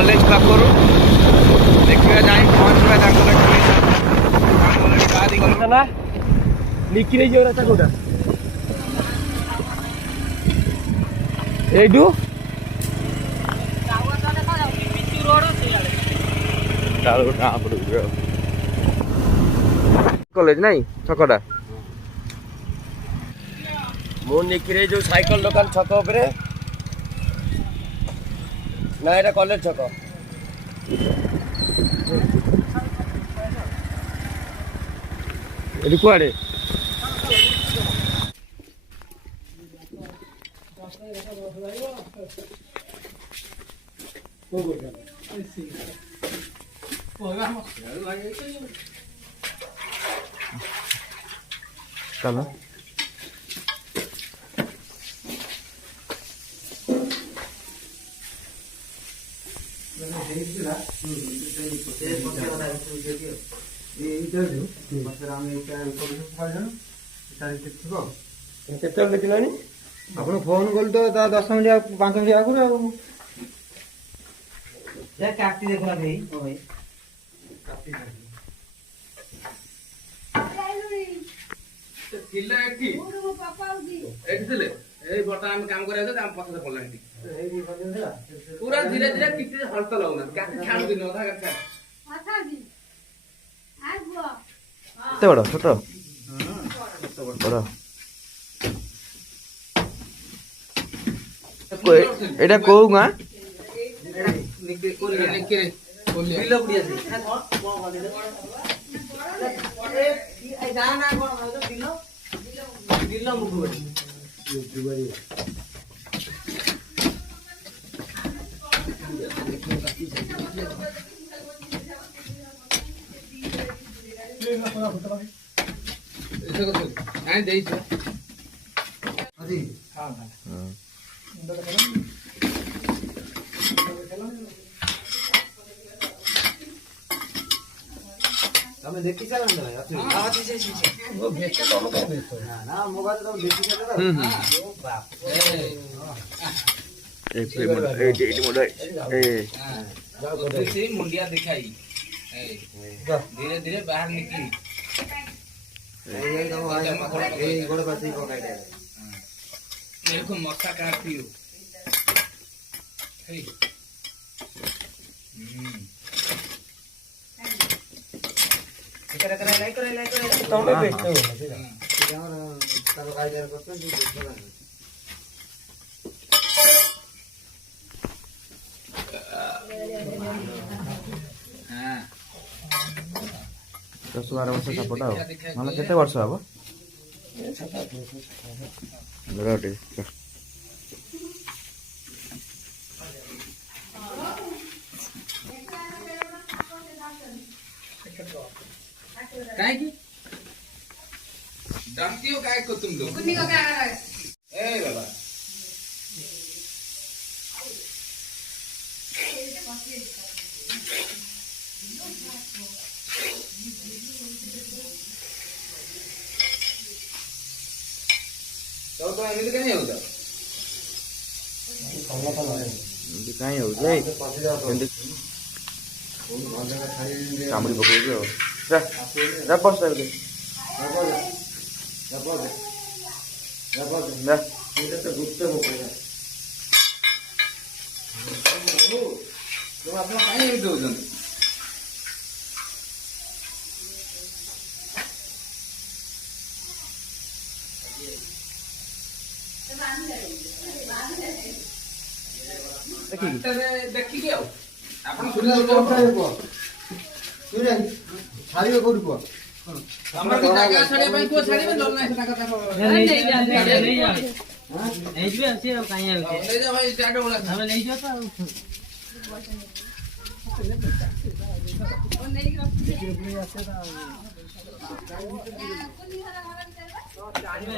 college पाखर देखा जाए पहुँचवा निखिल जो रास्ता कोटा एडू कॉलेज नहीं छकटा मु निखिल जो साइकिल दुकान छक उपरे ना एटा कॉलेज छक एटी कुआडे चलो ଆପଣ ଫୋନ କଲି ତ ତା 10 ମିନିଟ୍ 5 ମିନିଟ୍ ଆଗରୁ ଆଉ କାଟି ଦେଖୁନା ଭାଇ ଭାଇ ଥିଲା ଏଠି ଏଠି ଥିଲେ ଏଇ ବର୍ତ୍ତମାନ ଆମେ କାମ କରିବା ଆମ ପଛରେ ପଡିଲା ଏଠି ପୁରା ଧୀରେ ଧୀରେ କିଛି ହଳତ ଲାଗୁନା କାଟି ଛାଡୁଦିନ ଅଧା କାଟି କେତେ ବଡ଼ ଛୋଟ ବଡ଼ ଏଇଟା କୋଉ ଗାଁ ତମେ ଦେଖି ସାରିଲ मुंडिया दिखाई धीरे धीरे बाहर निकली देखो मक्का काटती हो दस 12 वर्ष सपोर्ट हो मतलब केते वर्ष हबो काय की डांटियो काय को तुम लोग ए बाबा तो एमिति कहीं होता कहीं हो जाए कामड़ी पकड़ बस ଆପଣ କାଇଁ ଏମିତି ହଉଛନ୍ତି ଦେଖିକି ଆଉ ଆପଣ ଛାଡ଼ିବେ କୋଉଠି କୁହ ଆମର ଜାଗା ଛାଡ଼ିବା ପାଇଁ କୁହ ଛାଡ଼ିବେ ନହେଲେ ନାହିଁ ତାଙ୍କ ନେଇଯିବେ ଆଉ ସିଏ ଆଉ କାଇଁ ଆଉ ନେଇଯା ଭାଇ ଚାଟ ଗୁଡ଼ା ଆମେ ନେଇଯିବା ତ ଆଉ ଜାଣିବ